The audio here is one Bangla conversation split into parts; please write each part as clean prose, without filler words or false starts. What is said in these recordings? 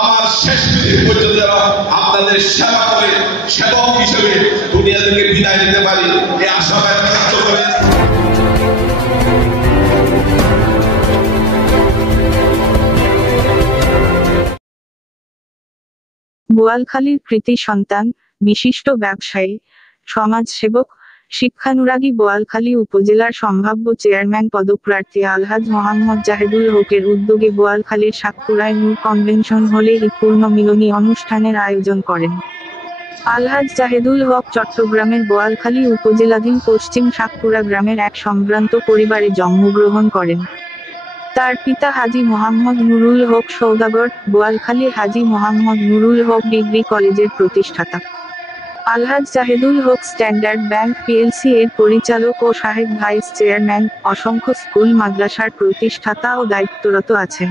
আমার শেষ দিন পর্যন্ত আপনাদের সেবা করে সেবক হিসেবে দুনিয়া থেকে বিদায় নিতে পারি এই আশাবাদ ব্যক্ত করে বোয়ালখালীর কৃতি সন্তান, বিশিষ্ট ব্যবসায়ী, সমাজসেবক, শিক্ষানুরাগী বোয়ালখালী উপজেলার সম্ভাব্য চেয়ারম্যান পদপ্রার্থী আলহাজ মোহাম্মদ জাহেদুল হকের উদ্যোগে বোয়ালখালীর সাতপুরায় নূর কনভেনশন হলে এই পূর্ণ মিলনী অনুষ্ঠানের আয়োজন করেন। আলহাজ জাহেদুল হক চট্টগ্রামের বোয়ালখালী উপজেলাধীন পশ্চিম সাতপুরা গ্রামের এক সম্ভ্রান্ত পরিবারে জন্মগ্রহণ করেন। তার পিতা হাজী মোহাম্মদ নুরুল হক সওদাগর, বোয়ালখালীর হাজী মোহাম্মদ নুরুল হক ডিগ্রি কলেজের প্রতিষ্ঠাতা। আলহাজ জাহেদুল হক স্ট্যান্ডার্ড ব্যাংক পিএলসি এর পরিচালক ও সাহেব ভাইস চেয়ারম্যান, অসংখ্য স্কুল মাদ্রাসার প্রতিষ্ঠাতা ও দায়িত্বরত আছেন।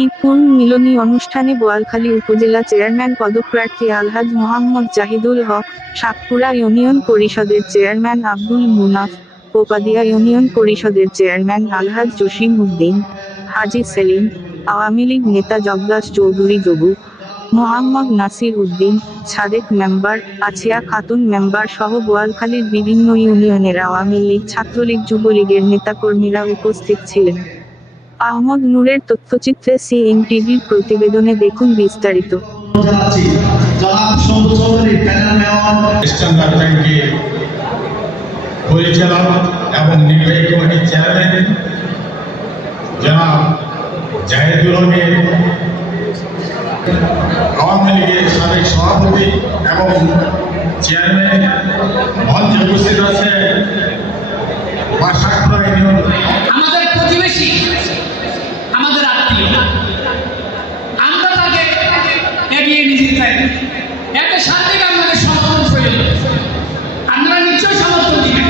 এই পূর্ণ মিলনী অনুষ্ঠানে বোয়ালখালী উপজেলা চেয়ারম্যান পদপ্রার্থী আলহাজ মোহাম্মদ জাহিদুল হক, সাতপুরা ইউনিয়ন পরিষদের চেয়ারম্যান আব্দুল মুনাফ, পোপাদিয়া ইউনিয়ন পরিষদের চেয়ারম্যান আলহাজ জসিম উদ্দিন, হাজী সেলিম, আওয়ামী লীগ নেতা জব্বাস চৌধুরী জবু, মোহাম্মদ নাসির উদ্দিন, সাদেক মেম্বার, আছিয়া খাতুন মেম্বার সহ বোয়ালখালীর বিভিন্ন ইউনিয়নের আওয়ামী লীগ, ছাত্রলীগ, যুবলীগের নেতাকর্মীরা উপস্থিত ছিলেন। আহমদ নূরের তথ্যচিত্রে সিএনটিভির প্রতিবেদনে দেখুন বিস্তারিত। পরিচালক এবং নির্বাহী কমিটির চেয়ারম্যান জনাব জাহেদুল হকের, আওয়ামী লীগের সাবেক সভাপতি এবং চেয়ারম্যান মঞ্চে উপস্থিত আছে আমাদের প্রতিবেশী, আমাদের আত্মীয়, আমরা তাকে এগিয়ে নিয়ে যেতে চাই। একটা শান্তি আমাদের সমর্থন প্রয়োজন, আপনারা নিশ্চয়ই সমর্থন দিবেন।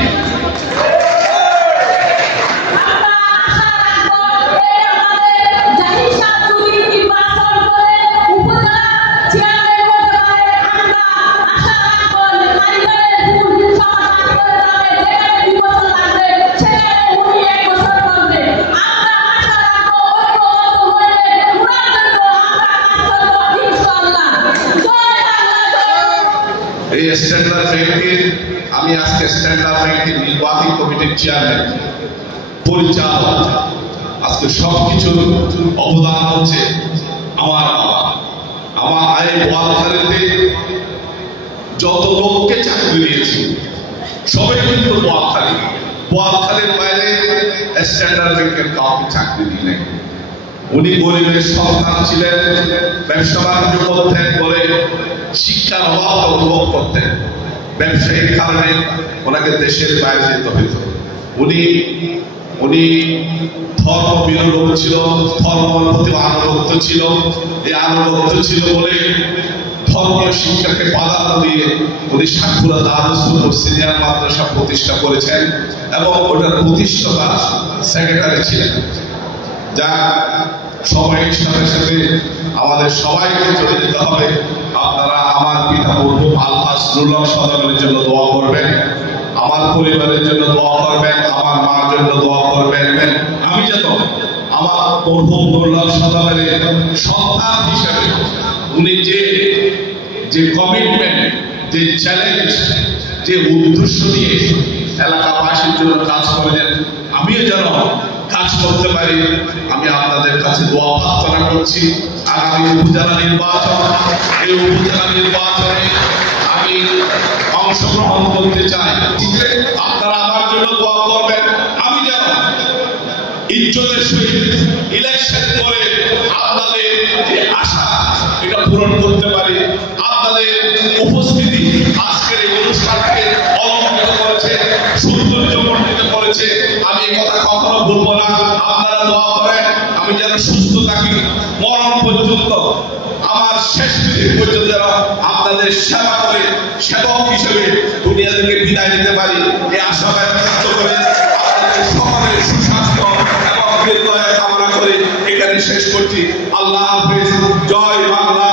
আমি আজকে স্ট্যান্ডার্ড ব্যাংকের নির্বাহী কমিটির চেয়ারম্যান, পরিচালক, আজকে সবকিছু অবদান হচ্ছে আমার বাবা। আমার এই বোয়ালখালীতে যত লোককে চাকরি দিয়েছি সবাই কিন্তু বোয়ালখালীর বাইরে স্ট্যান্ডার্ড ব্যাংকের কাউকে চাকরি দিলেন। উনি গরিবের সন্তান ছিলেন, ব্যবসা বাণিজ্য করতেন, করে শিক্ষার অভাব অনুভব করতেন। ব্যবসায়িক কারণে ওনাকে দেশের বাইরে যেতে হইত। উনি ধর্ম বিরোধ ছিল, ধর্মের প্রতি আনুগত্য ছিল। এই আনুগত্য ছিল বলে ধর্মীয় শিক্ষাকে প্রাধান্য দিয়ে উনি সাতপুরা দারুল উলুম সিনিয়র মাদ্রাসা প্রতিষ্ঠা করেছেন এবং ওটার প্রতিষ্ঠাতা সেক্রেটারি ছিলেন। যা সময়ের সাথে সাথে আমাদের সবাইকে চলে যেতে হবে। আপনারা আমার পিতা মরহুম আলহাজ নুরুল সদাগরের জন্য দোয়া করবেন, আমার পরিবারের জন্য দোয়া করবেন, আমার মার জন্য দোয়া করবেন। আমি যেন আমার মরহুম নুরুল সদাগরের সন্তান হিসেবে উনি যে কমিটমেন্ট, যে চ্যালেঞ্জ, যে উদ্দেশ্য নিয়ে এলাকাবাসীর জন্য কাজ করেছেন, আমিও যেন কাজ করতে পারি। আমি আপনাদের কাছে দোয়া প্রার্থনা করছি। আগামী উপজেলা নির্বাচন, এই উপজেলা নির্বাচনে আমি অংশগ্রহণ করতে চাই। আপনারা আমার জন্য দোয়া করবেন। আমি যেন ইজ্জতের সহিত ইলেকশন করে আপনাদের যে আশা এটা পূরণ করতে পারি। আপনাদের উপস্থিতি আজকের এই অনুষ্ঠানকে অলঙ্কৃত করেছে, সৌন্দর্যমণ্ডিত করেছে। আমি এই কথা কখনো বলবো না। আপনারা দোয়া করেন আমি যেন সুস্থ থাকি, মরণ পর্যন্ত, আমার শেষ দিন পর্যন্ত আপনাদের সেবা করে সেবক হিসেবে দুনিয়া থেকে বিদায় নিতে পারি এই আশাবাদ ব্যক্ত করে আপনাদের সকলের সুস্বাস্থ্য এবং দীর্ঘায়ু কামনা করে এখানে শেষ করছি। আল্লাহ হাফেজ। জয় বাংলা।